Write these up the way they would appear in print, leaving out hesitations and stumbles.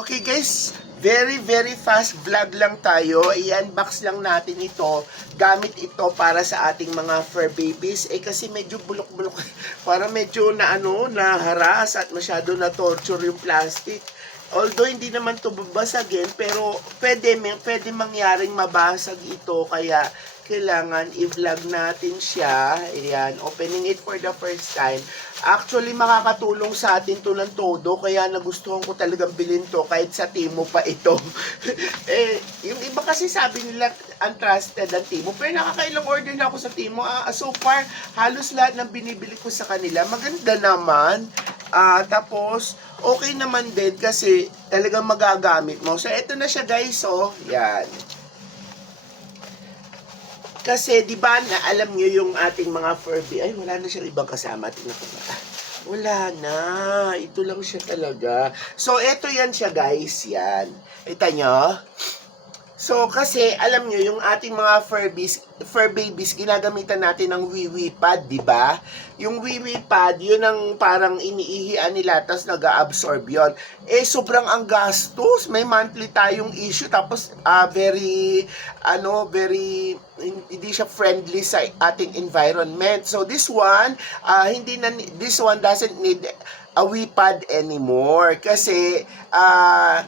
Okay guys, very fast vlog lang tayo. I-unbox lang natin ito. Gamit ito para sa ating mga fur babies. Kasi medyo bulok-bulok. Para medyo na-harass at masyado na torture yung plastic. Although hindi naman ito babasagin, pero pwede mangyaring mabasag ito. Kaya kailangan i-vlog natin siya. Ayan, opening it for the first time. Actually, makakatulong sa atin to ng todo. Kaya nagustuhan ko talagang bilhin to kahit sa Timo pa ito. Yung iba kasi sabi nila untrusted ang Timo. Pero nakakailang order na ako sa Timo. So far, halos lahat ng binibili ko sa kanila. Maganda naman. Tapos, okay naman din kasi talagang magagamit mo. So, ito na siya guys. So, yan. Kasi, di ba, na alam nyo yung ating mga Furby, ay, wala na siyang ibang kasama. Tingnan ko ba? Wala na. Ito lang siya talaga. So, eto yan siya, guys. Yan. Kita nyo? So, kasi, alam nyo, yung ating mga fur babies, ginagamitan natin ng wee-wee pad, di ba? Yung wee-wee pad, yun ang parang iniihian nila, tapos nag-absorb yun. Sobrang ang gastos. May monthly tayong issue, tapos, very, hindi siya friendly sa ating environment. So, this one doesn't need a wee pad anymore kasi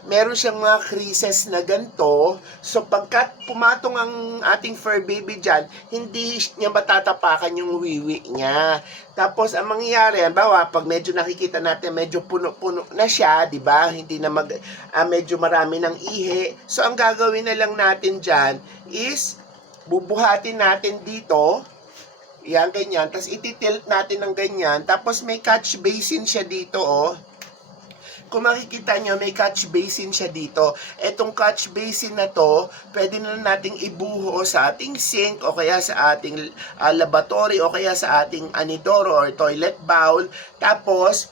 meron siyang mga creases na ganito. So pagkat pumatong ang ating fur baby dyan, hindi niya matatapakan yung wiwi niya. Tapos ang mangyayari, bawa pag medyo nakikita natin medyo puno-puno na siya, 'di ba? Hindi na medyo marami ng ihi. So ang gagawin na lang natin dyan is bubuhatin natin dito. Yan, ganyan. Tapos ititilt natin ng ganyan. Tapos may catch basin siya dito, oh. Kung makikita nyo, may catch basin siya dito. Etong catch basin na to, pwede na nating ibuho sa ating sink o kaya sa ating lavatory o kaya sa ating anidoro or toilet bowl. Tapos,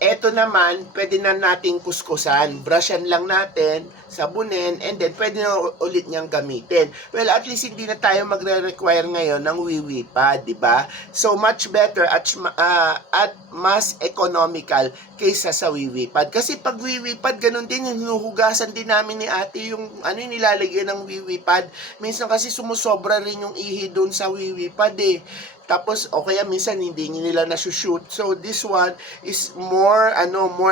eto naman, pwede na nating kuskusan. Brushan lang natin, sabunin, and then pwede na ulit niyang gamitin. Well, at least hindi na tayo magre-require ngayon ng wee-wee pad, di ba? So, much better at mas economical kaysa sa wee-wee pad. Kasi pag wee-wee pad, ganun din, yung hinuhugasan din namin ni ate yung yung nilalagyan ng wee-wee pad. Minsan kasi sumusobra rin yung ihi doon sa wee-wee pad eh. Tapos, o kaya minsan hindi nila nasushoot. So, this one is more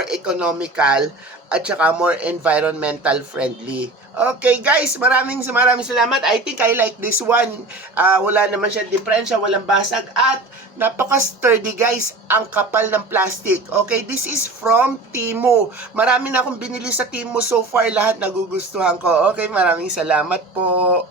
economical at saka more environmental friendly. Okay, guys, maraming salamat. I think I like this one. Wala naman siya diferensya, walang basag, at napaka-sturdy, guys. Ang kapal ng plastic. Okay, this is from Timo. Marami na akong binili sa Timo so far. Lahat nagugustuhan ko. Okay, maraming salamat po.